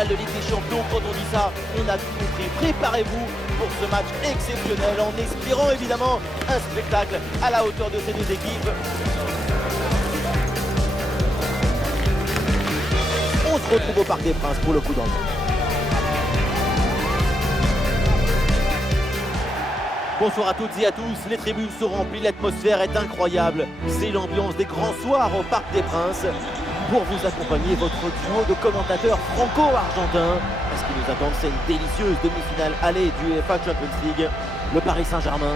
finale de Ligue des Champions. Quand on dit ça, on a tout compris. Préparez-vous pour ce match exceptionnel en espérant évidemment un spectacle à la hauteur de ces deux équipes. On se retrouve au Parc des Princes pour le coup d'envoi. Bonsoir à toutes et à tous, les tribunes sont remplies, l'atmosphère est incroyable. C'est l'ambiance des grands soirs au Parc des Princes. Pour vous accompagner, votre duo de commentateurs franco-argentins. Ce qui nous attend, c'est une délicieuse demi-finale aller du UEFA Champions League. Le Paris Saint-Germain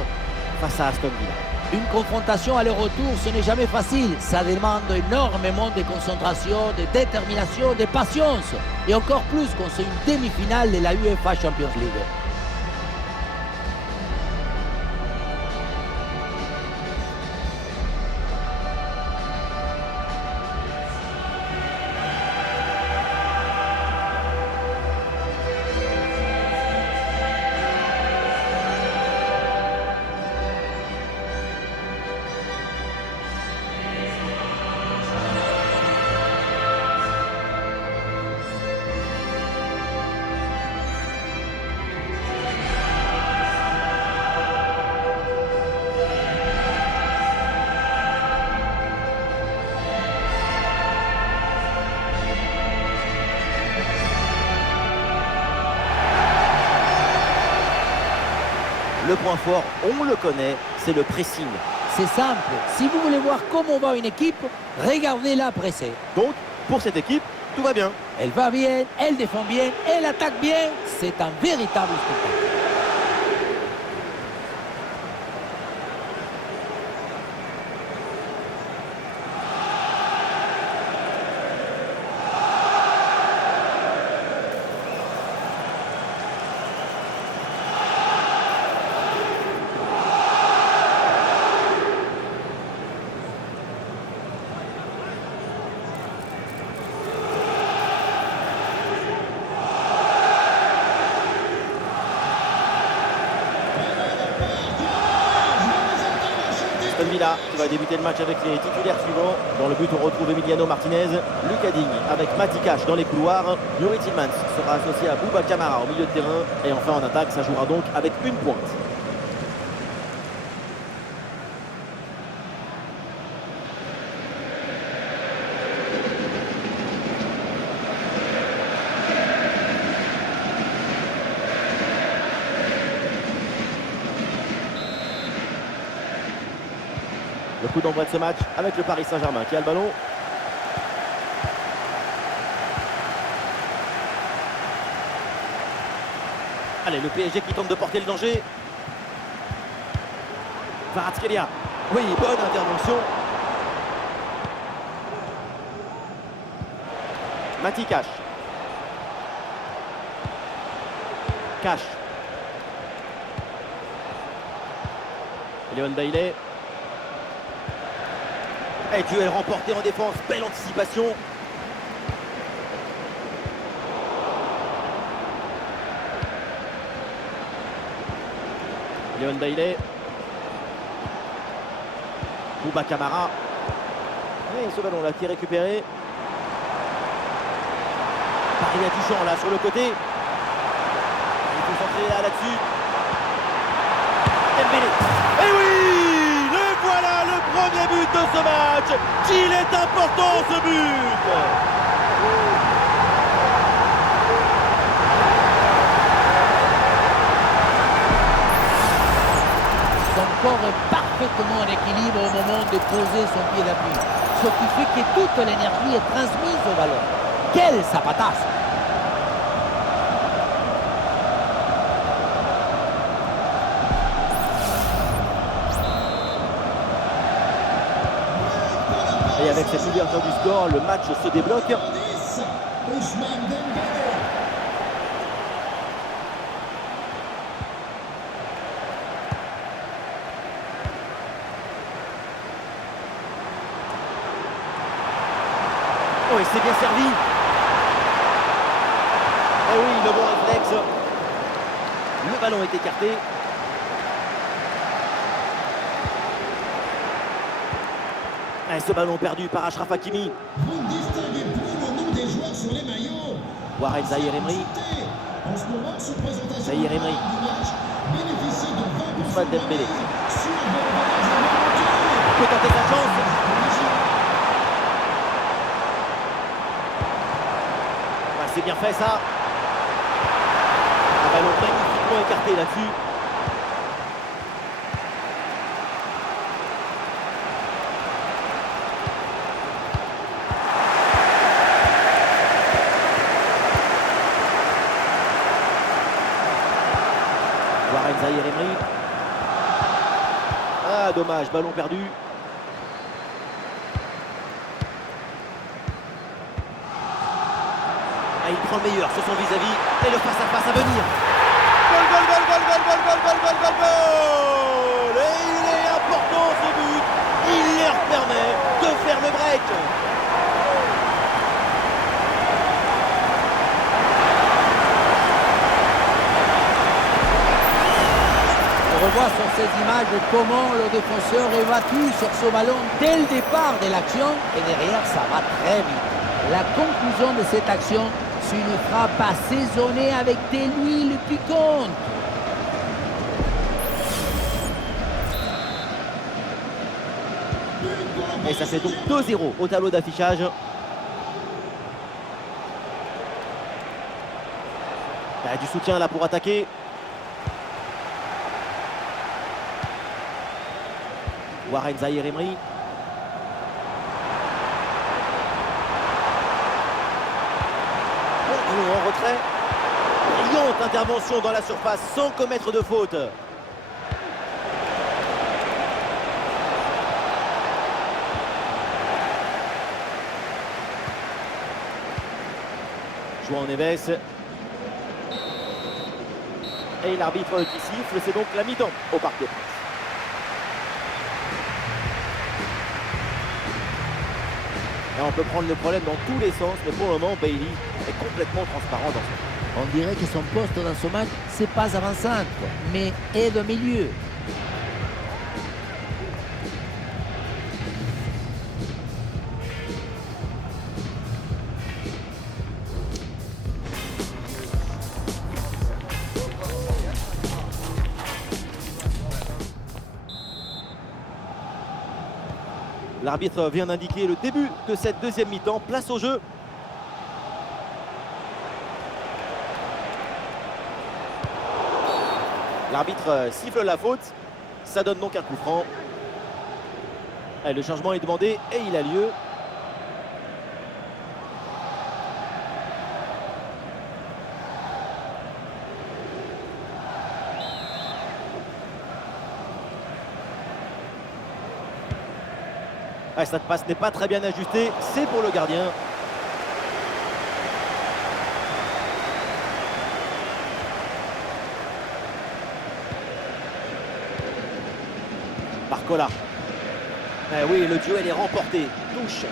face à Aston Villa. Une confrontation aller-retour, ce n'est jamais facile. Ça demande énormément de concentration, de détermination, de patience. Et encore plus quand c'est une demi-finale de la UEFA Champions League. Le point fort, on le connaît, c'est le pressing. C'est simple, si vous voulez voir comment va une équipe, regardez-la presser. Donc, pour cette équipe, tout va bien. Elle va bien, elle défend bien, elle attaque bien, c'est un véritable spectacle. Aston Villa qui va débuter le match avec les titulaires suivants. Dans le but, on retrouve Emiliano Martinez, Lucas Digne avec Mati Cash dans les couloirs. Youri Tillmans sera associé à Bouba Camara au milieu de terrain. Et enfin en attaque, ça jouera donc avec une pointe. Le coup d'envoi de ce match avec le Paris Saint-Germain qui a le ballon. Allez, le PSG qui tente de porter le danger. Kvaratskhelia. Oui, bonne intervention. Mati Cash. Cash. Léon Bailey. Et duel remporté en défense, belle anticipation. Léon Bailey. Bouba Camara. Et ce ballon là qui est récupéré. Paris a du champ là sur le côté. Il faut centrer là-dessus. Dembélé. Et oui! Voilà le premier but de ce match. Qu'il est important ce but. Son corps est parfaitement en équilibre au moment de poser son pied d'appui. Ce qui fait que toute l'énergie est transmise au ballon. Quelle zapatasse! Et avec cette ouverture du score, le match se débloque. Oh, et c'est bien servi. Et oui, le bon réflexe. Le ballon est écarté. Et ce ballon perdu par Achraf Hakimi. Vous distinguez plus le nom des joueurs sur les maillots. Warren Zahir Emery. Zahir Emery. Ousmane Dembélé. Il peut tenter sa chance. Ah, c'est bien fait ça. Un ballon magnifiquement écarté là-dessus. Warren Zahir Emery. Ah, dommage, ballon perdu. Ah, il prend le meilleur sur son vis-à-vis. Et le face-à-face à venir. Goal, goal, goal, goal, goal, goal, goal, goal, goal, goal, goal. Et il est important ce but. Il leur permet de faire le break. On revoit sur ces images comment le défenseur est battu sur ce ballon dès le départ de l'action et derrière ça va très vite. La conclusion de cette action, c'est une frappe assaisonnée avec de l'huile piquante. Et ça fait donc 2-0 au tableau d'affichage. Il y a du soutien là pour attaquer. Warren Zahir Emery. En retrait. Brillante intervention dans la surface sans commettre de faute. João Neves. Et l'arbitre qui siffle, c'est donc la mi-temps au Parc des Princes. Là, on peut prendre le problème dans tous les sens, mais pour le moment, Bailly est complètement transparent dans son jeu. On dirait que son poste dans ce match, c'est pas avant-centre, mais aide au milieu. L'arbitre vient d'indiquer le début de cette deuxième mi-temps. Place au jeu. L'arbitre siffle la faute. Ça donne donc un coup franc. Et le changement est demandé et il a lieu. Ah, cette passe n'est pas très bien ajustée. C'est pour le gardien. Barcola. Eh oui, le duel est remporté. Touche.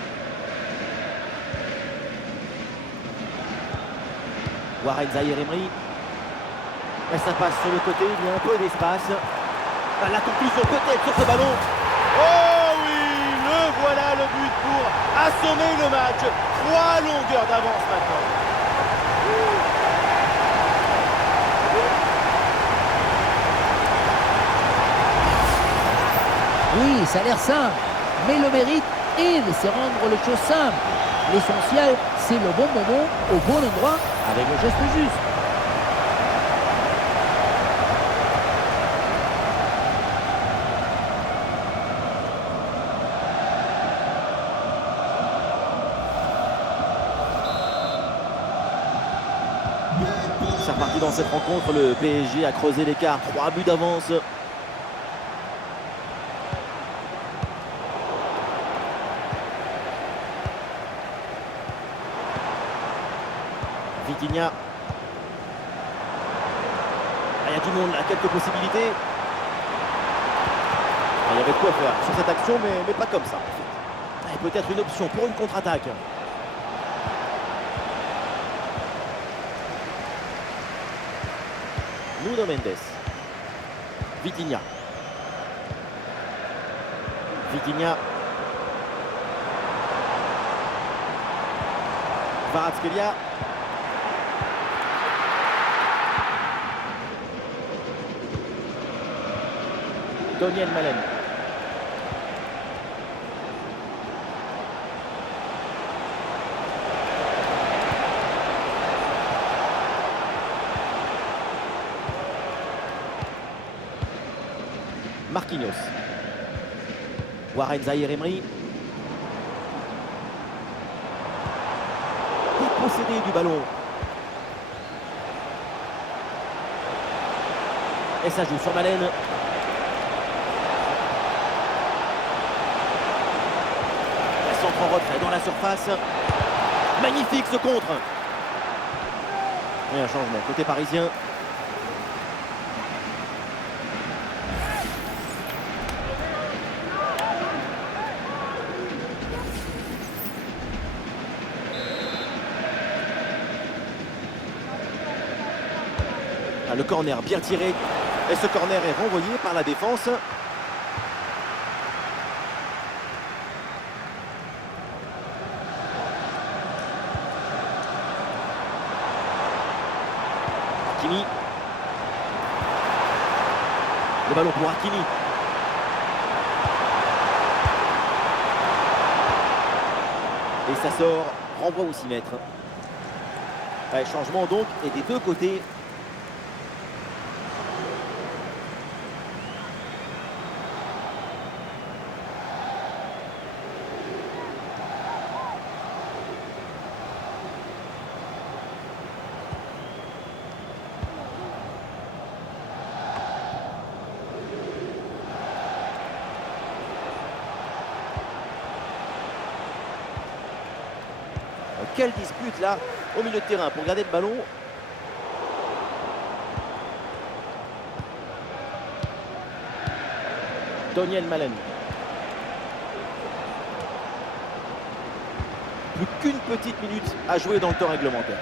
Warren Zahir Emery. Et ça passe sur le côté, il y a un peu d'espace. Ah, la conclusion peut-être sur ce ballon. Oh oui, le voilà le but pour assommer le match. 3 longueurs d'avance maintenant. Oui, ça a l'air simple, mais le mérite est de se rendre les choses simples. L'essentiel, c'est le bon moment, au bon endroit, avec le geste juste. C'est reparti dans cette rencontre, le PSG a creusé l'écart, 3 buts d'avance. Vitinha. Ah, il y a du monde là, quelques possibilités. Ah, il y avait de quoi faire sur cette action, mais pas comme ça. Ah, peut-être une option pour une contre-attaque. Nuno Mendes. Vitinha. Vitinha. Kvaratskhelia. Daniel Malen. Marquinhos. Warren Zaïre-Emery. Dépossédé du ballon. Et ça joue sur Malen. La centre en retrait dans la surface. Magnifique ce contre. Et un changement côté parisien. Le corner bien tiré. Et ce corner est renvoyé par la défense. Hakimi. Le ballon pour Hakimi. Et ça sort. Renvoi au 6 mètres. Ouais, changement donc. Et des deux côtés. Quelle dispute là au milieu de terrain pour garder le ballon. Daniel Malen. Plus qu'une petite minute à jouer dans le temps réglementaire.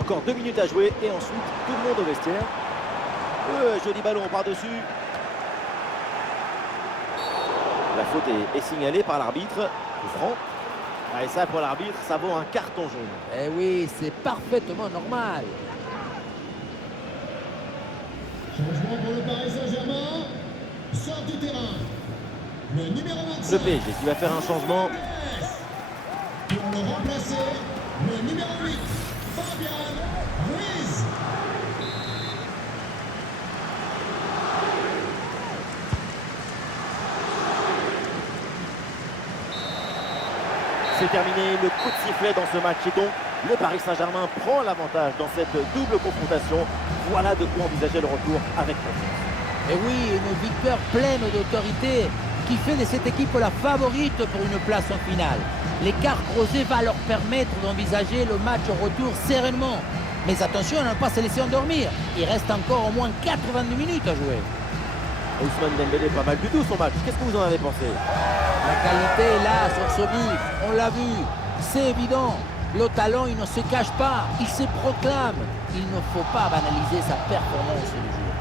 Encore 2 minutes à jouer et ensuite tout le monde au vestiaire. Joli ballon par-dessus. La faute est signalée par l'arbitre. Coup franc. Et ça, pour l'arbitre, ça vaut un carton jaune. Eh oui, c'est parfaitement normal. Changement pour le Paris Saint-Germain. Sort du terrain. Le numéro 25. Le PSG qui va faire un changement. Pour le remplacer, le numéro 8, Fabian Ruiz. C'est terminé, le coup de sifflet dans ce match et donc le Paris Saint-Germain prend l'avantage dans cette double confrontation. Voilà de quoi envisager le retour avec confiance. Et oui, une victoire pleine d'autorité qui fait de cette équipe la favorite pour une place en finale. L'écart creusé va leur permettre d'envisager le match au retour sereinement. Mais attention à ne pas se laisser endormir. Il reste encore au moins 82 minutes à jouer. Ousmane Dembélé, pas mal du tout son match. Qu'est-ce que vous en avez pensé? La qualité est là sur ce but, on l'a vu, c'est évident. Le talent, il ne se cache pas, il se proclame. Il ne faut pas banaliser sa performance du jour.